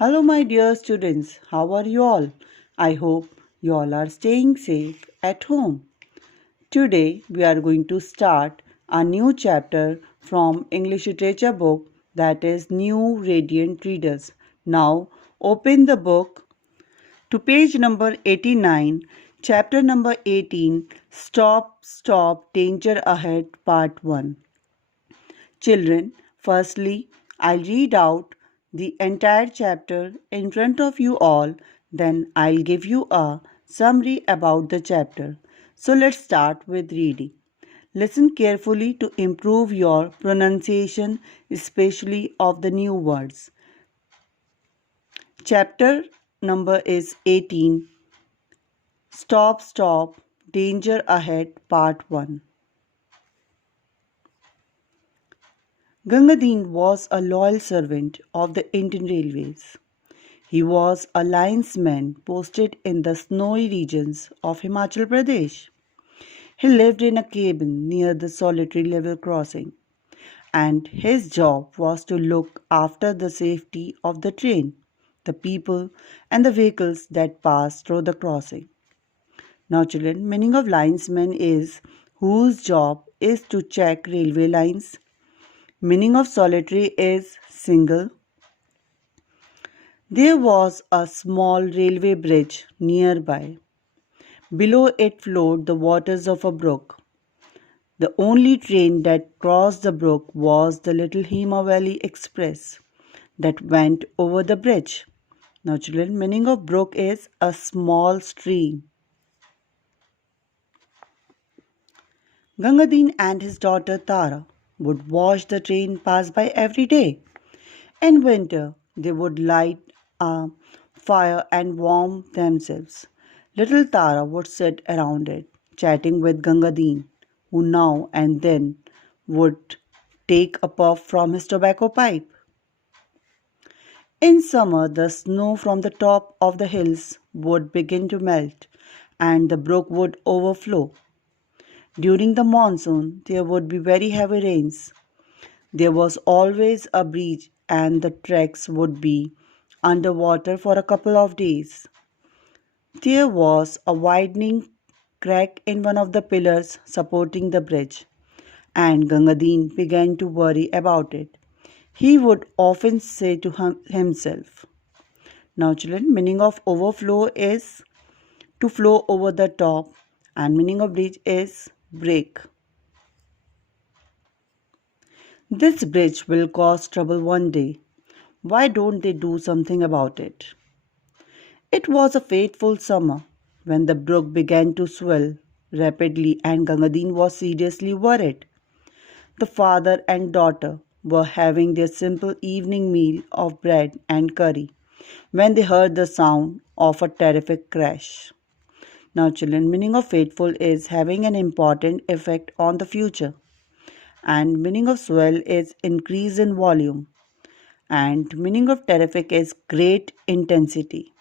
Hello, my dear students. How are you all? I hope you all are staying safe at home. Today, we are going to start a new chapter from English literature book that is New Radiant Readers. Now, open the book to page number 89, chapter number 18, Stop, Stop, Danger Ahead, Part 1. Children, firstly, I'll read out the entire chapter in front of you all, then I'll give you a summary about the chapter. So let's start with reading. Listen carefully to improve your pronunciation, especially of the new words. Chapter number is 18. Stop, Stop, Danger Ahead, Part 1. Gangadeen was a loyal servant of the Indian Railways. He was a linesman posted in the snowy regions of Himachal Pradesh. He lived in a cabin near the solitary level crossing, and his job was to look after the safety of the train, the people, and the vehicles that passed through the crossing. Now, children, meaning of linesman is whose job is to check railway lines. Meaning of solitary is single. There was a small railway bridge nearby. Below it flowed the waters of a brook. The only train that crossed the brook was the little Hima Valley Express that went over the bridge. Now, children, meaning of brook is a small stream. Gangadeen and his daughter Tara would watch the train pass by every day. In winter, they would light a fire and warm themselves. Little Tara would sit around it, chatting with Gangadeen, who now and then would take a puff from his tobacco pipe. In summer, the snow from the top of the hills would begin to melt and the brook would overflow. During the monsoon, there would be very heavy rains. There was always a breach and the tracks would be under water for a couple of days. There was a widening crack in one of the pillars supporting the bridge, and Gangadeen began to worry about it. He would often say to himself, now children, meaning of overflow is to flow over the top, and meaning of breach is break. This bridge will cause trouble one day. Why don't they do something about it? It was a fateful summer when the brook began to swell rapidly and Gangadeen was seriously worried. The father and daughter were having their simple evening meal of bread and curry when they heard the sound of a terrific crash. Now, children, meaning of fateful is having an important effect on the future, and meaning of swell is increase in volume, and meaning of terrific is great intensity.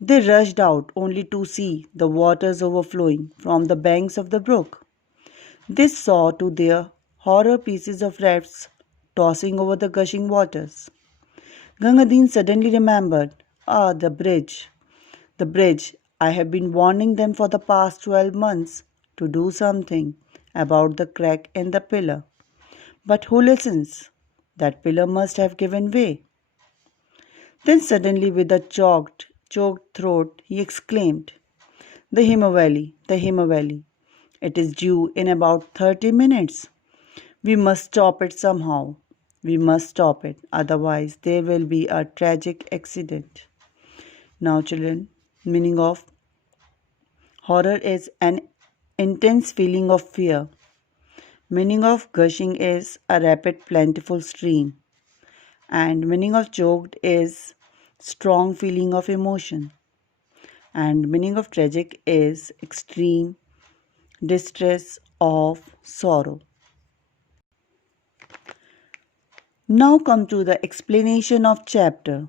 They rushed out only to see the waters overflowing from the banks of the brook. They saw to their horror pieces of rafts tossing over the gushing waters. Gangadeen suddenly remembered, the bridge. The bridge. I have been warning them for the past 12 months to do something about the crack in the pillar. But who listens? That pillar must have given way. Then suddenly, with a choked throat, he exclaimed, the Hima Valley, the Hima Valley. It is due in about 30 minutes. We must stop it somehow. We must stop it, otherwise, there will be a tragic accident. Now, children, meaning of horror is an intense feeling of fear. Meaning of gushing is a rapid, plentiful stream. And meaning of choked is strong feeling of emotion. And meaning of tragic is extreme distress of sorrow. Now come to the explanation of chapter.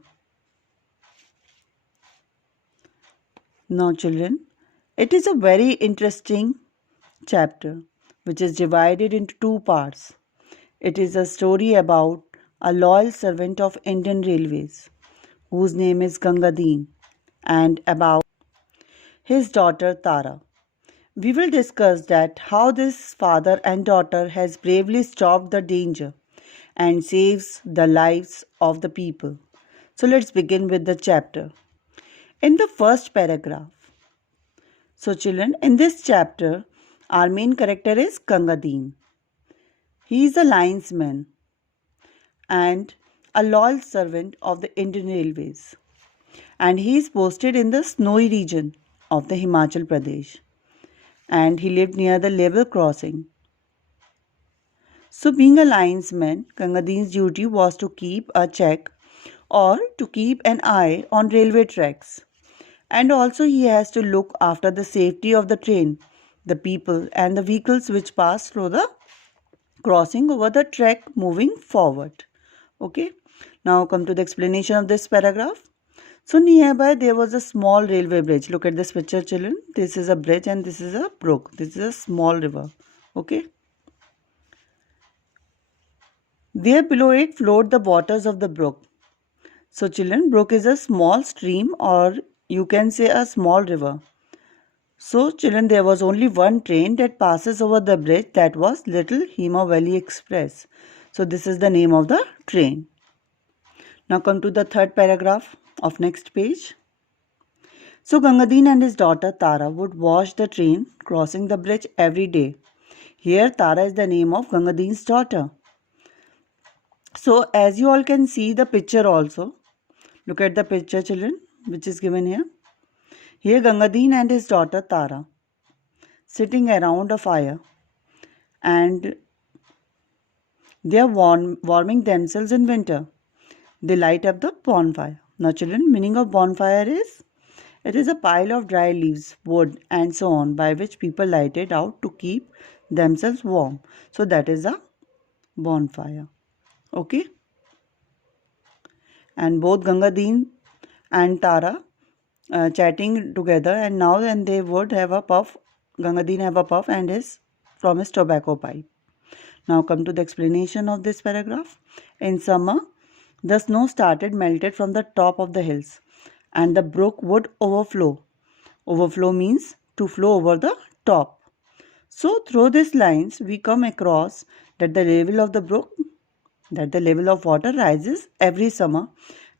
Now children, it is a very interesting chapter which is divided into two parts. It is a story about a loyal servant of Indian Railways whose name is Gangadeen, and about his daughter Tara. We will discuss that how this father and daughter has bravely stopped the danger and saves the lives of the people. So let's begin with the chapter. In the first paragraph. So children, in this chapter, our main character is Gangadeen. He is a linesman and a loyal servant of the Indian Railways, and he is posted in the snowy region of the Himachal Pradesh, and he lived near the level crossing. So being a linesman, Gangadeen's duty was to keep a check or to keep an eye on railway tracks, and also he has to look after the safety of the train, the people and the vehicles which pass through the crossing over the track moving forward. Okay, now come to the explanation of this paragraph. So nearby there was a small railway bridge. Look at this picture, children. This is a bridge and this is a brook. This is a small river. Okay. There below it flowed the waters of the brook. So children, brook is a small stream or you can say a small river. So children, there was only one train that passes over the bridge, that was Little Hima Valley Express. So this is the name of the train. Now come to the third paragraph of next page. So Gangadeen and his daughter Tara would watch the train crossing the bridge every day. Here Tara is the name of Gangadeen's daughter. So as you all can see the picture also. Look at the picture, children, which is given here. Here Gangadeen and his daughter Tara sitting around a fire, and they are warming themselves in winter. They light up the bonfire. Now children, meaning of bonfire is, it is a pile of dry leaves, wood and so on by which people light it out to keep themselves warm. So that is a bonfire. Okay. And both Gangadeen and Tara chatting together, and now then they would have a puff. Gangadeen have a puff and his from his tobacco pipe. Now come to the explanation of this paragraph. In summer, the snow started melted from the top of the hills and the brook would overflow. Overflow means to flow over the top. So through these lines we come across that the level of the brook, that the level of water rises every summer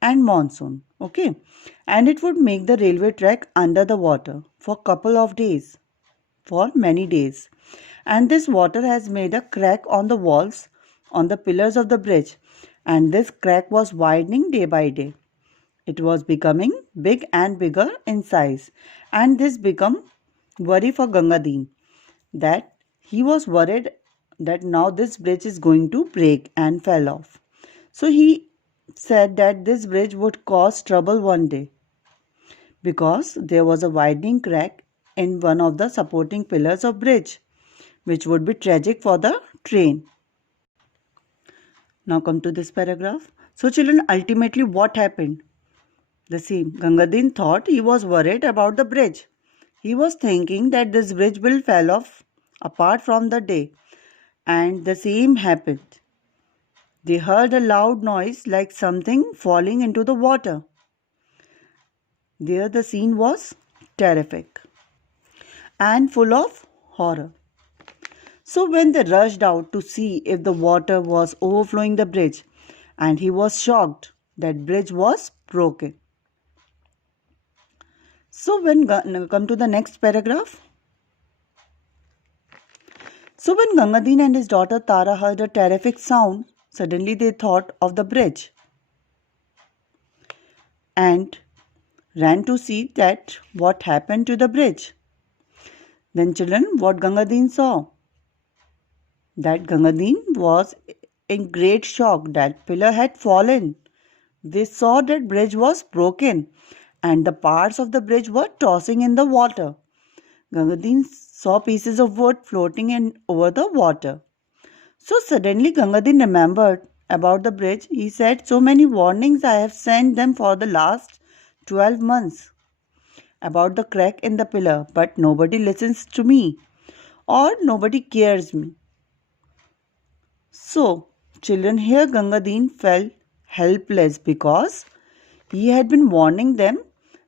and monsoon. Okay, and it would make the railway track under the water for couple of days, for many days, and this water has made a crack on the walls, on the pillars of the bridge, and this crack was widening day by day. It was becoming big and bigger in size, and this became worry for Gangadeen, that he was worried that now this bridge is going to break and fell off. So he said that this bridge would cause trouble one day because there was a widening crack in one of the supporting pillars of bridge, which would be tragic for the train. Now come to this paragraph. So children, ultimately what happened? The same. Gangadeen thought he was worried about the bridge. He was thinking that this bridge will fall off apart from the day, and the same happened. They heard a loud noise like something falling into the water. There the scene was terrific and full of horror. So when they rushed out to see if the water was overflowing the bridge, and he was shocked that bridge was broken. So when come to the next paragraph. So when Gangadeen and his daughter Tara heard a terrific sound, suddenly they thought of the bridge and ran to see that what happened to the bridge. Then children, what Gangadeen saw? That Gangadeen was in great shock that pillar had fallen. They saw that bridge was broken and the parts of the bridge were tossing in the water. Gangadeen saw pieces of wood floating in over the water. So suddenly Gangadeen remembered about the bridge. He said, so many warnings I have sent them for the last 12 months about the crack in the pillar, but nobody listens to me or nobody cares me. So children, here Gangadeen felt helpless because He had been warning them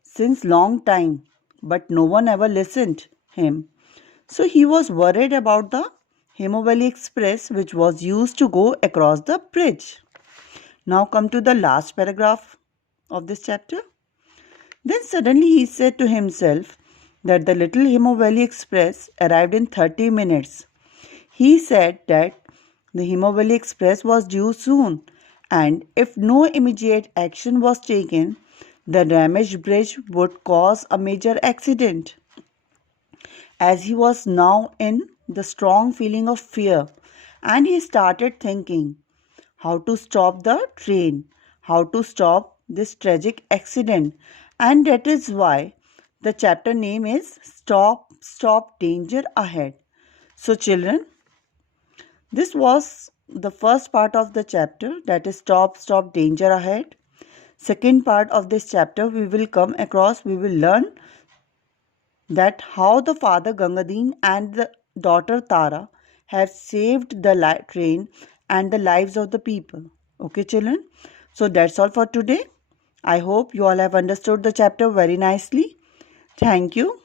since long time, but no one ever listened him. So he was worried about the Himo Valley Express which was used to go across the bridge. Now come to the last paragraph of this chapter. Then suddenly he said to himself that the little Himo Valley Express arrived in 30 minutes. He said that the Himo Valley Express was due soon, and if no immediate action was taken, the damaged bridge would cause a major accident. As he was now in the strong feeling of fear, and he started thinking how to stop the train, how to stop this tragic accident, and that is why the chapter name is Stop, Stop Danger Ahead. So, children, this was the first part of the chapter, that is Stop, Stop Danger Ahead. Second part of this chapter, we will learn that how the father Gangadin and the daughter Tara have saved the train and the lives of the people. Okay, children? So that's all for today. I hope you all have understood the chapter very nicely. Thank you.